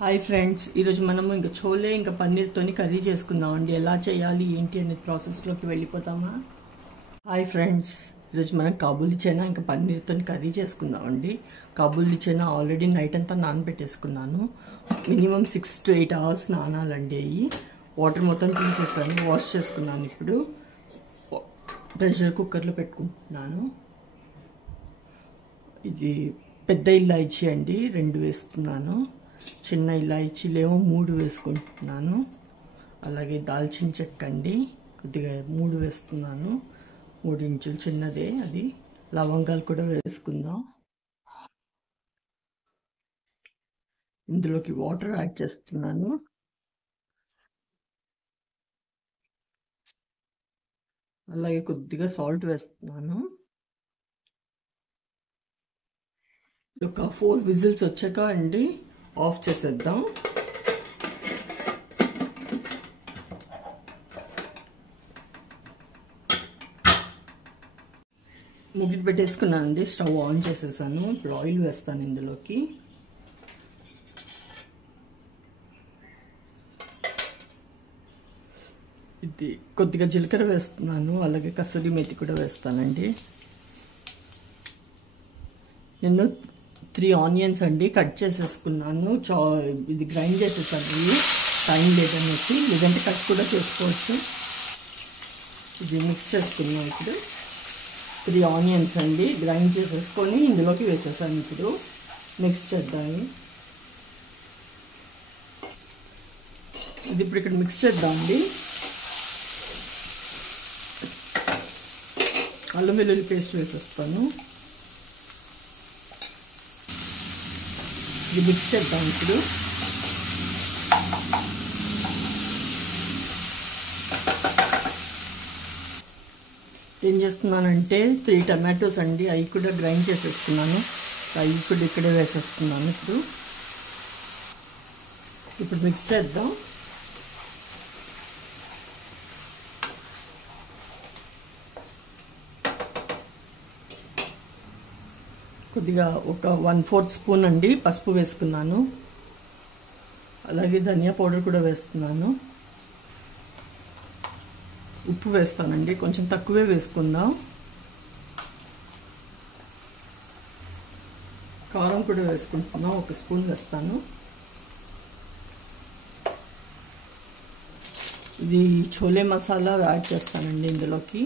Hi friends, ఈరోజు మనము ఇంకా చోలే ఇంకా పన్నీర్తోని కర్రీ చేసుకుందాం అండి. ఎలా చేయాలి ఏంటి అనే ప్రాసెస్లోకి వెళ్ళిపోతామా? హాయ్ ఫ్రెండ్స్, ఈరోజు మనం కాబూలీ చనా ఇంకా పన్నీర్తోని కర్రీ చేసుకుందాం అండి. కాబూలీ చనా ఆల్రెడీ నైట్ అంతా నానబెట్టేసుకున్నాను. మినిమం 6 to 8 hours నానాలండి. అవి వాటర్ మొత్తం తీసేసాను, వాష్ చేసుకున్నాను. ఇప్పుడు ప్రెషర్ కుక్కర్లో పెట్టుకుంటున్నాను. ఇది పెద్ద ఇలాచీ అండి, 2 వేస్తున్నాను. చిన్న ఇలాచీలేమో 3 వేసుకుంటున్నాను. అలాగే దాల్చిన చెక్క అండి కొద్దిగా 3 వేస్తున్నాను. 3 ఇంచులు చిన్నదే అది. లవంగాలు కూడా వేసుకుందాం. ఇందులోకి వాటర్ యాడ్ చేస్తున్నాను. అలాగే కొద్దిగా సాల్ట్ వేస్తున్నాను. ఒక 4 విజిల్స్ వచ్చాక అండి ఆఫ్ చేసేద్దాం. మూగిట్ పెట్టేసుకున్నాను అండి. స్టవ్ ఆన్ చేసేసాను. ఇప్పుడు ఆయిల్ వేస్తాను ఇందులోకి. ఇది కొద్దిగా జీలకర్ర వేస్తున్నాను. అలాగే కసూరి మేతి కూడా వేస్తానండి. నేను 3 ఆనియన్స్ అండి కట్ చేసేసుకున్నాను. ఇది గ్రైండ్ చేసేసాను, టైం లేదనేసి. లేదంటే కట్ కూడా చేసుకోవచ్చు. ఇది మిక్స్ చేసుకున్నాం. ఇప్పుడు 3 ఆనియన్స్ అండి గ్రైండ్ చేసేసుకొని ఇందులోకి వేసేసాను. ఇప్పుడు మిక్స్ చేద్దాము. ఇది ఇప్పుడు ఇక్కడ మిక్స్ చేద్దామండి. అల్లం వెల్లుల్లి పేస్ట్ వేసేస్తాను. ఇది మిక్స్ చేద్దాం. ఇప్పుడు ఏం చేస్తున్నానంటే 3 టమాటోస్ అండి, అవి కూడా గ్రైండ్ చేసేసుకున్నాను. అవి కూడా ఇక్కడే వేసేస్తున్నాను. ఇప్పుడు మిక్స్ చేద్దాం. కొద్దిగా ఒక 1/4 స్పూన్ అండి పసుపు వేసుకున్నాను. అలాగే ధనియా పౌడర్ కూడా వేస్తున్నాను. ఉప్పు వేస్తానండి, కొంచెం తక్కువే వేసుకుందాం. కారం కూడా వేసుకుంటున్నాం, 1 స్పూన్ వేస్తాను. ఇది చోలే మసాలా యాడ్ చేస్తానండి ఇందులోకి.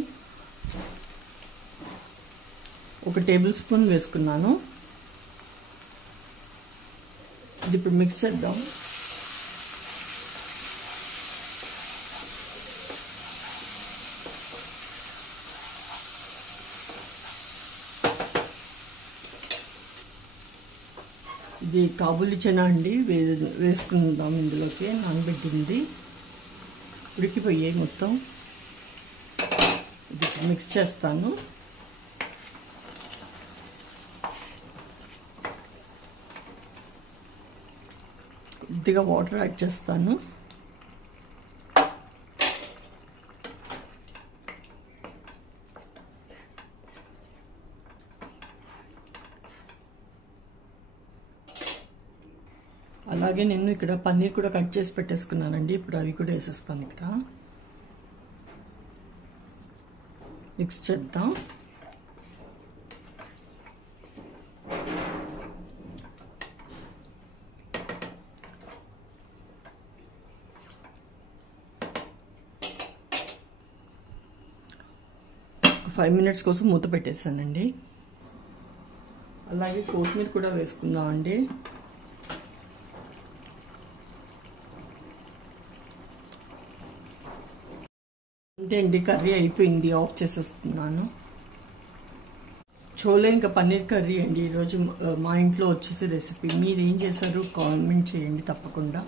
1 టేబుల్ స్పూన్ వేసుకున్నాను. ఇది ఇప్పుడు మిక్స్ చేద్దాం. ఇది కాబూలీ చనా అండి వేసుకుందాం ఇందులోకి. నానబెట్టింది ఉడికిపోయాయి మొత్తం. ఇది మిక్స్ చేస్తాను. కొద్దిగా వాటర్ యాడ్ చేస్తాను. అలాగే నేను ఇక్కడ పన్నీర్ కూడా కట్ చేసి పెట్టేసుకున్నానండి. ఇప్పుడు అవి కూడా వేసేస్తాను. ఇక్కడ మిక్స్ చేద్దాం. ఒక 5 minutes కోసం మూత పెట్టేసానండి. అలాగే కొత్తిమీర కూడా వేసుకుందాం అండి. అంతే అండి, కర్రీ అయిపోయింది. ఆఫ్ చేసేస్తున్నాను. చోలే ఇంకా పన్నీర్ కర్రీ అండి ఈరోజు మా ఇంట్లో వచ్చేసి రెసిపీ. మీరు ఏం చేశారు కామెంట్ చేయండి తప్పకుండా.